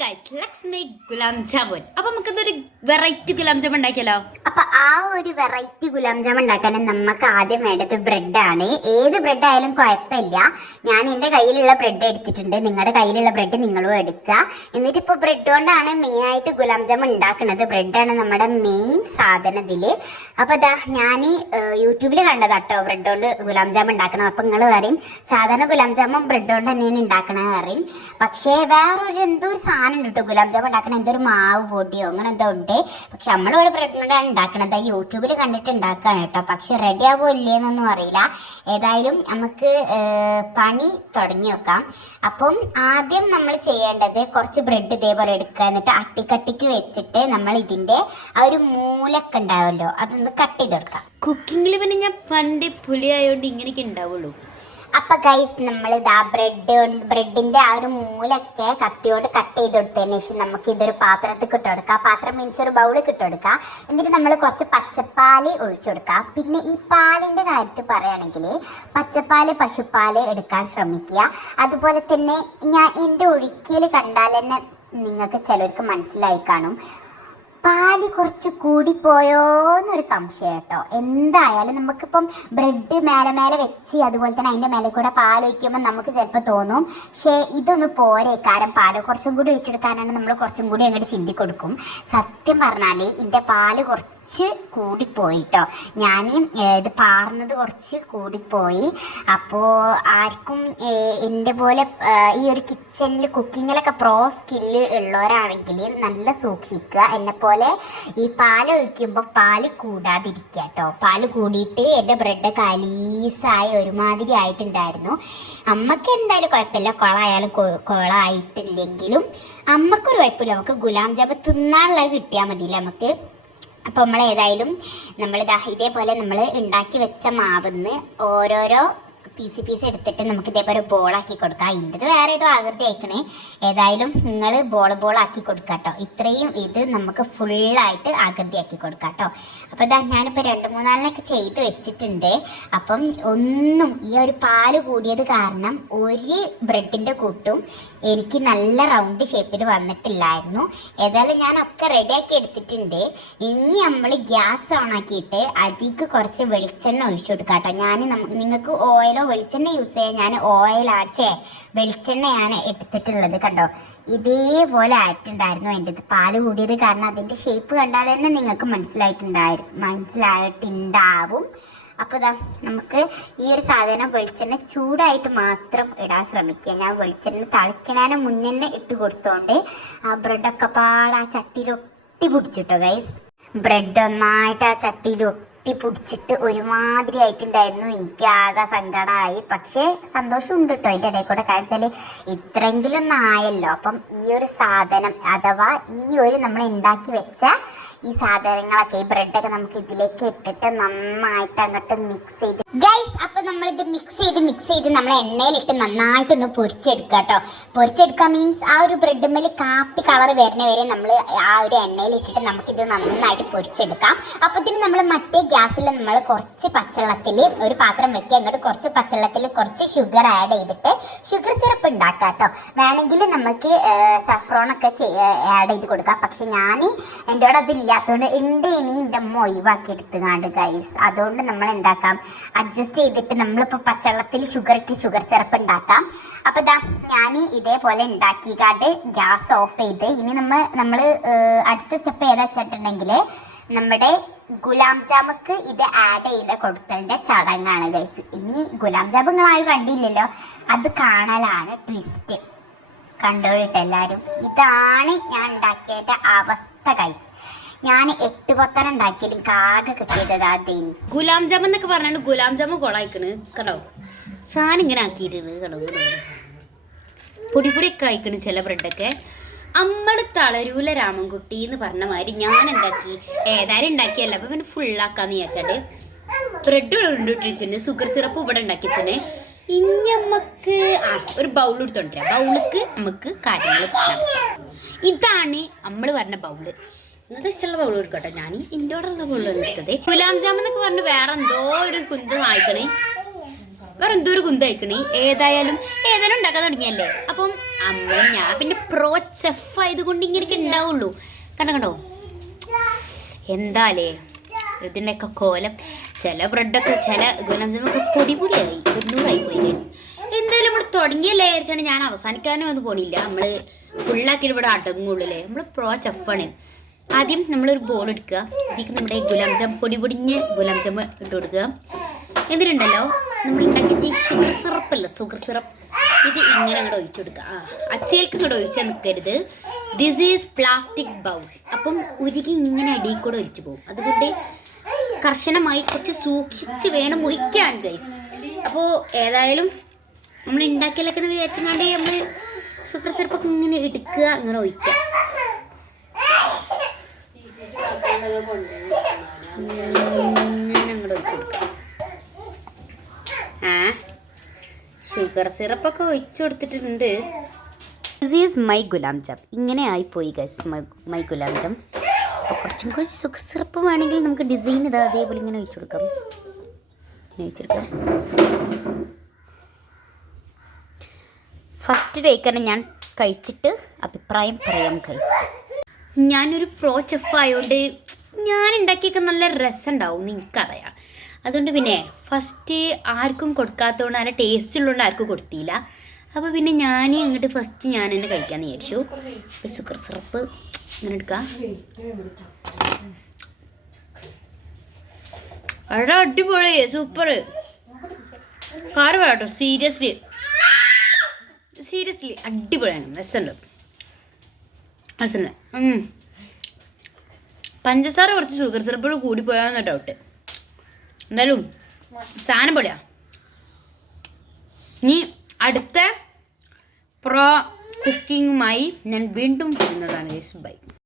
Guys let's make Ghulam jamun. അപ്പൊ നമുക്കിതൊരു variety Ghulam jamun ഉണ്ടാക്കിയല്ലോ. അപ്പൊ ആ ഒരു വെറൈറ്റി ഗുലാം ജാമുൻ ഉണ്ടാക്കാൻ നമുക്ക് ആദ്യം വേണ്ടത് ബ്രെഡാണ്. ഏത് ബ്രെഡ് ആയാലും കുഴപ്പമില്ല. ഞാൻ എൻ്റെ കയ്യിലുള്ള ബ്രെഡ് എടുത്തിട്ടുണ്ട്. നിങ്ങളുടെ കയ്യിലുള്ള ബ്രെഡ് നിങ്ങളും എടുക്കുക. എന്നിട്ട് ഇപ്പോൾ ബ്രെഡ് കൊണ്ടാണ് മെയിനായിട്ട് ഗുലാം ജാമുൻ ഉണ്ടാക്കുന്നത്. ബ്രെഡാണ് നമ്മുടെ മെയിൻ സാധനം ഇതിൽ. അപ്പോൾ ഇതാ ഞാൻ യൂട്യൂബിൽ കണ്ടതാട്ടോ ബ്രെഡ് കൊണ്ട് ഗുലാം ജാമുൻ ഉണ്ടാക്കണം. അപ്പം നിങ്ങൾ പറയും സാധാരണ ഗുലാം ജാമുൻ ബ്രെഡ് കൊണ്ട് തന്നെയാണ് ഉണ്ടാക്കണമെന്ന് പറയും. പക്ഷേ വേറൊരു എന്തോ ഒരു സാധനം ഉണ്ട് കേട്ടോ ഗുലാം ജാമുൻ ഉണ്ടാക്കണം. എന്തോ ഒരു മാവ് പൊടിയോ അങ്ങനെ എന്തോ ഉണ്ട്. പക്ഷെ നമ്മളിവിടെ ബ്രെഡ് കൊണ്ടാണ് ഉണ്ടാക്കണത്. യൂട്യൂബിൽ കണ്ടിട്ട് ഉണ്ടാക്കുകയാണ് കേട്ടോ. പക്ഷെ റെഡി ആവുമോ ഇല്ലേന്നൊന്നും അറിയില്ല. ഏതായാലും നമുക്ക് പണി തുടങ്ങി വെക്കാം. അപ്പം ആദ്യം നമ്മൾ ചെയ്യേണ്ടത് കുറച്ച് ബ്രെഡ് ഇതേപോലെ എടുക്കുക. എന്നിട്ട് അട്ടിക്കട്ടിക്ക് വെച്ചിട്ട് നമ്മൾ ഇതിൻ്റെ ആ ഒരു മൂലൊക്കെ ഉണ്ടാവുമല്ലോ അതൊന്ന് കട്ട് ചെയ്തെടുക്കാം. കുക്കിങ്ങിൽ പിന്നെ ഞാൻ പണ്ട് പുലിയായോണ്ട് ഇങ്ങനെയൊക്കെ ഉണ്ടാവുള്ളൂ. അപ്പൊ ഗൈസ് നമ്മൾ ഇതാ ബ്രെഡിന്റെ ആ ഒരു മൂലൊക്കെ കത്തിയോട് കട്ട് ചെയ്തെടുത്തതിന് ശേഷം നമുക്ക് ഇതൊരു പാത്രത്തിൽ ഇട്ടുകൊടുക്കാം. പാത്രം മീൻസ് ഒരു ബൗളിൽ ഇട്ടുകൊടുക്കാം. എന്നിട്ട് നമ്മൾ കുറച്ച് പച്ചപ്പാല് ഒഴിച്ചു കൊടുക്കാം. പിന്നെ ഈ പാലിന്റെ കാര്യത്തിൽ പറയുകയാണെങ്കിൽ പച്ചപ്പാല് പശുപ്പാല് എടുക്കാൻ ശ്രമിക്കുക. അതുപോലെ തന്നെ ഞാൻ എൻ്റെ ഒഴിക്കൽ കണ്ടാൽ തന്നെ നിങ്ങൾക്ക് ചിലർക്ക് മനസ്സിലായി കാണും പാല് കുറച്ച് കൂടിപ്പോയോ എന്നൊരു സംശയം കേട്ടോ. എന്തായാലും നമുക്കിപ്പം ബ്രെഡ് മേലെ വെച്ച് അതുപോലെ തന്നെ അതിൻ്റെ മേലെ കൂടെ പാൽ ഒഴിക്കുമ്പോൾ നമുക്ക് ചിലപ്പോൾ തോന്നും പക്ഷേ ഇതൊന്ന് പോരെ, കാരണം പാല് കുറച്ചും കൂടി ഒഴിച്ചെടുക്കാനാണ് നമ്മൾ കുറച്ചും കൂടി അങ്ങോട്ട് ചിന്തി കൊടുക്കും. സത്യം പറഞ്ഞാൽ ഇതിൻ്റെ പാല് കുറച്ച് കൂടിപ്പോയി കേട്ടോ. ഞാൻ ഇത് പാർന്നത് കുറച്ച് കൂടിപ്പോയി. അപ്പോൾ ആർക്കും എൻ്റെ പോലെ ഈ ഒരു കിച്ചണിൽ കുക്കിങ്ങിലൊക്കെ സ്കില്ല് ഉള്ളവരാണെങ്കിൽ നല്ല സൂക്ഷിക്കുക. എന്നെപ്പോലെ ഈ പാൽ ഒഴിക്കുമ്പോൾ പാല് കൂടാതിരിക്കുക കേട്ടോ. പാല് കൂടിയിട്ട് എൻ്റെ ബ്രെഡ് കലീസായി ഒരുമാതിരി ആയിട്ടുണ്ടായിരുന്നു. അമ്മക്ക് എന്തായാലും കുഴപ്പമില്ല, കുളമായാലും കുളമായിട്ടില്ലെങ്കിലും അമ്മക്കൊരു കുഴപ്പമില്ല. നമുക്ക് ഗുലാം ജാമുൻ തിന്നാനുള്ളത് കിട്ടിയാൽ മതിയില്ല നമുക്ക്. അപ്പോൾ നമ്മൾ ഇതേപോലെ നമ്മൾ ഉണ്ടാക്കി വെച്ച മാവിന്ന് ഓരോരോ പീസ് എടുത്തിട്ട് നമുക്ക് ഇതേപോലെ ബോളാക്കി കൊടുക്കാം. അതിൻ്റെത് വേറെ ഏതോ ആകൃതി ആയിക്കണേ. ഏതായാലും നിങ്ങൾ ബോളാക്കി കൊടുക്കുക കേട്ടോ. ഇത്രയും ഇത് നമുക്ക് ഫുള്ളായിട്ട് ആകൃതിയാക്കി കൊടുക്കാം കേട്ടോ. അപ്പോൾ ഞാനിപ്പോൾ 2-3 ചെയ്ത് വെച്ചിട്ടുണ്ട്. അപ്പം ഒന്നും ഈ ഒരു പാല് കൂടിയത് കാരണം ഒരു ബ്രെഡിൻ്റെ കൂട്ടും എനിക്ക് നല്ല റൗണ്ട് ഷേപ്പിൽ വന്നിട്ടില്ലായിരുന്നു. ഏതായാലും ഞാനൊക്കെ റെഡിയാക്കി എടുത്തിട്ടുണ്ട്. ഇനി നമ്മൾ ഗ്യാസ് ഓൺ ആക്കിയിട്ട് അതിലേക്ക് കുറച്ച് വെളിച്ചെണ്ണ ഒഴിച്ചു കൊടുക്കാം കേട്ടോ. നിങ്ങൾക്ക് ഓയിലോ വെളിച്ചെണ്ണ യൂസ് ചെയ്യാൻ ഞാൻ വെളിച്ചെണ്ണയാണ് എടുത്തിട്ടുള്ളത് കണ്ടോ. ഇതേപോലെ ആയിട്ടുണ്ടായിരുന്നു എൻ്റെ പാല് കൂടിയത് കാരണം. അതിൻ്റെ ഷേപ്പ് കണ്ടാൽ തന്നെ നിങ്ങൾക്ക് മനസ്സിലായിട്ടുണ്ടാവും. അപ്പോൾ നമുക്ക് ഈ ഒരു സാധനം വെളിച്ചെണ്ണ ചൂടായിട്ട് മാത്രം ഇടാൻ ശ്രമിക്കുക. ഞാൻ വെളിച്ചെണ്ണ തളിക്കണേന് മുന്നേ ഇട്ട് കൊടുത്തോണ്ട് ആ ബ്രെഡൊക്കെ ആ ചട്ടിയിൽ ഒട്ടി പിടിച്ചിട്ടോ ഗൈസ്. ബ്രെഡ് ഒന്നായിട്ട് ആ ചട്ടിയിൽ പൊടിച്ചിട്ട് ഒരുമാതിരി ആയിട്ടുണ്ടായിരുന്നു. എനിക്ക് ആകെ സങ്കടമായി. പക്ഷേ സന്തോഷമുണ്ട് കേട്ടോ അതിൻ്റെ ഇടയിൽ കൂടെ. കാരണം വെച്ചാൽ ഇത്രയെങ്കിലും ഒന്നായല്ലോ. അപ്പം ഈ ഒരു സാധനം അഥവാ ഈ ഒരു നമ്മൾ ഉണ്ടാക്കി വെച്ച ഈ സാധനങ്ങളൊക്കെ ഈ ബ്രെഡൊക്കെ നമുക്ക് ഇതിലേക്ക് ഇട്ടിട്ട് നന്നായിട്ട് അങ്ങോട്ട് മിക്സ് ചെയ്ത് ഗൈസ്. അപ്പൊ നമ്മളിത് മിക്സ് ചെയ്ത് നമ്മൾ എണ്ണയിലിട്ട് നന്നായിട്ടൊന്ന് പൊരിച്ചെടുക്കുക കേട്ടോ. പൊരിച്ചെടുക്കുക മീൻസ് ആ ഒരു ബ്രെഡ് മേൽ കാപ്പി കളർ വരുന്ന വരെ നമ്മൾ ആ ഒരു എണ്ണയിലിട്ടിട്ട് നമുക്കിത് നന്നായിട്ട് പൊരിച്ചെടുക്കാം. അപ്പോൾ ഇതിന് നമ്മൾ മറ്റേ ഗ്യാസിൽ നമ്മൾ കുറച്ച് പച്ചവെള്ളത്തിൽ ഒരു പാത്രം വെക്കുക. അങ്ങോട്ട് കുറച്ച് പച്ചവെള്ളത്തിൽ കുറച്ച് ഷുഗർ ആഡ് ചെയ്തിട്ട് ഷുഗർ സിറപ്പ് ഉണ്ടാക്കാം കേട്ടോ. വേണമെങ്കിൽ നമുക്ക് സഫ്രോണൊക്കെ ആഡ് ചെയ്ത് കൊടുക്കാം. പക്ഷെ ഞാൻ എൻ്റെ കൂടെ അതില്ല ത്തോണ്ട് ഉണ്ട്. ഇനി എൻ്റെ അമ്മ ഒഴിവാക്കി എടുത്തുകാണ്ട് ഗൈസ്. അതുകൊണ്ട് നമ്മൾ എന്താക്കാം, അഡ്ജസ്റ്റ് ചെയ്തിട്ട് നമ്മളിപ്പോൾ പച്ചവെള്ളത്തിൽ ഷുഗർ സിറപ്പ് ഉണ്ടാക്കാം. അപ്പോൾ ഞാൻ ഇതേപോലെ ഉണ്ടാക്കിക്കാണ്ട് ഗ്യാസ് ഓഫ് ചെയ്ത് ഇനി നമ്മൾ അടുത്ത സ്റ്റെപ്പ് ഏതാ വെച്ചിട്ടുണ്ടെങ്കിൽ നമ്മുടെ ഗുലാം ജാമുക്ക് ഇത് ആഡ് ചെയ്ത് കൊടുത്തതിൻ്റെ ചടങ്ങാണ് ഗൈസ്. ഇനി ഗുലാം ജാമു നിങ്ങൾ ആരും കണ്ടില്ലല്ലോ, അത് കാണലാണ് ട്വിസ്റ്റ്. കണ്ടോളിട്ട് എല്ലാവരും. ഇതാണ് ഞാൻ ഉണ്ടാക്കിയതിൻ്റെ അവസ്ഥ ഗൈസ്. ഞാൻ 8-10 ഉണ്ടാക്കിയാലും ആകെ കിട്ടിയത് അതേനി. ഗുലാം ജാമുൻ എന്നൊക്കെ പറഞ്ഞാണ്ട് ഗുലാം ജാമുൻ കൊളായിക്കണ് കണ്ടോ. സാധനം ഇങ്ങനെ ആക്കിയിട്ടുണ്ട് കടോ. പൊടിയൊക്കെ ആയിക്കണ് ചില ബ്രെഡൊക്കെ. അമ്മള് തളരൂല രാമൻകുട്ടി എന്ന് പറഞ്ഞ മാതിരി ഞാൻ ഉണ്ടാക്കി. ഏതായാലും ഉണ്ടാക്കിയല്ല. അപ്പം പിന്നെ ഫുള്ളാക്കാന്ന് വിചാരിച്ചാണ്ട് ബ്രെഡ് ഇട്ടിട്ടുണ്ട്. ഷുഗർ സിറപ്പ് ഇവിടെ ഉണ്ടാക്കിച്ചേ. ഇനി നമുക്ക് ഒരു ബൗൾ എടുത്തോണ്ടിരാം. ബൗളിക്ക് നമുക്ക് കാര്യങ്ങൾ ഇതാണ് നമ്മൾ പറഞ്ഞ ബൗള്. നിങ്ങൾക്ക് ഇഷ്ടമുള്ള ബൗൾ എടുക്കട്ടോ. ഞാൻ എൻ്റെ ഓർഡറുള്ള ബൗൾ എടുത്തത്. ഗുലാം ജാമുൻ എന്നൊക്കെ പറഞ്ഞ് വേറെ എന്തോ ഒരു കുന്തും വായിക്കണേ. വേറെ എന്തോ ഒരു കുന്തയക്കണേ. ഏതായാലും ഉണ്ടാക്കാൻ തുടങ്ങിയല്ലേ. അപ്പം അമ്മ ഞാൻ പിന്നെ പ്രോ ചെഫ് ആയതുകൊണ്ട് ഇങ്ങനെയൊക്കെ ഉണ്ടാവുള്ളൂ. കണ്ടോ എന്താലേ ഇതിൻ്റെയൊക്കെ കോലം. ചില ബ്രെഡൊക്കെ ചില ഗുലാബ് ജാമൊക്കെ പൊടിയായി വെണ്ണൂറായി പോയി. എന്തായാലും നമ്മൾ തുടങ്ങിയല്ലേ വിചാരിച്ചാണ് ഞാൻ അവസാനിക്കാനും ഒന്നും പോണില്ല. നമ്മൾ ഫുള്ളാക്കിയിട്ട് ഇവിടെ അടങ്ങുള്ളൂല്ലേ. നമ്മൾ പ്രോ ചെഫാണ്. ആദ്യം നമ്മളൊരു ബോൾ എടുക്കുക. ഇതിലേക്ക് നമ്മുടെ ഗുലാബ് ജാം പൊടിഞ്ഞ ഗുലാബ് ജാം ഇട്ട് കൊടുക്കുക. എന്നിട്ടുണ്ടല്ലോ നമ്മൾ ഉണ്ടാക്കിയ ഷുഗർ സിറപ്പല്ല, ഷുഗർ സിറപ്പ് ഇത് ഇങ്ങനെ അങ്ങോട്ട് ഒഴിച്ചു കൊടുക്കുക. അച്ചയിലേക്ക് ഇങ്ങോട്ട് ഒഴിച്ചാൽ നിൽക്കരുത്. This is plastic bowl. അപ്പം ഉരുകി ഇങ്ങനെ അടിയിൽ കൂടെ ഒഴിച്ചു പോകും. അതുകൊണ്ട് കർശനമായി കുറച്ച് സൂക്ഷിച്ച് വേണം ഒഴിക്കാൻ ഗൈസ്. അപ്പോൾ ഏതായാലും നമ്മൾ ഉണ്ടാക്കിയാലൊക്കെ വിചാരിച്ചങ്ങാണ്ട് നമ്മൾ ഷുഗർ സിറപ്പൊക്കെ ഇങ്ങനെ എടുക്കുക, ഇങ്ങനെ ഒഴിക്കുക. അങ്ങോട്ട് ഒഴിച്ചു കൊടുക്കുക. ഷുഗർ സിറപ്പൊക്കെ ഒഴിച്ചു കൊടുത്തിട്ടുണ്ട്. This is my gulab jam. ഇങ്ങനെ ആയിപ്പോയി ഗൈസ് മൈ ഗുലാബ് ജാം. അപ്പോൾ കുറച്ച് ഷുഗർ സിറപ്പ് വേണമെങ്കിൽ നമുക്ക് ഡിസൈൻ ഇതാ അതേപോലെ ഇങ്ങനെ ഒഴിച്ചു കൊടുക്കാം. ഫസ്റ്റ് ഡേക്കാണ് ഞാൻ കഴിച്ചിട്ട് അഭിപ്രായം പറയാം ഗൈസ്. ഞാനൊരു പ്രോ ചെഫ് ആയതുകൊണ്ട് ഞാൻ ഉണ്ടാക്കിയൊക്കെ നല്ല രസമുണ്ടാവും എനിക്കറിയാം. അതുകൊണ്ട് പിന്നെ ഫസ്റ്റ് ആർക്കും കൊടുക്കാത്തതുകൊണ്ട് നല്ല ടേസ്റ്റ് ഉള്ളതുകൊണ്ട് ആർക്കും കൊടുത്തില്ല. അപ്പോൾ പിന്നെ ഞാൻ അങ്ങോട്ട് ഫസ്റ്റ് ഞാൻ തന്നെ കഴിക്കാമെന്ന് വിചാരിച്ചു. ഷുഗർ സിറപ്പ് ഇങ്ങനെ എടുക്കാം. അവിടെ അടിപൊളി സൂപ്പർ കാറ് വേട്ടോ. സീരിയസ്ലി അടിപൊളിയാണ്. രസമുണ്ട്. പഞ്ചസാര കുറച്ച് ഷുഗർ സിറപ്പുകൾ കൂടി പോയാന്ന ഡൗട്ട്. എന്തായാലും സാധനം പൊളിയാ. ഇനി അടുത്ത പ്രോ കുക്കിങ്ങുമായി ഞാൻ വീണ്ടും വരുന്നതാണ്. ബൈ.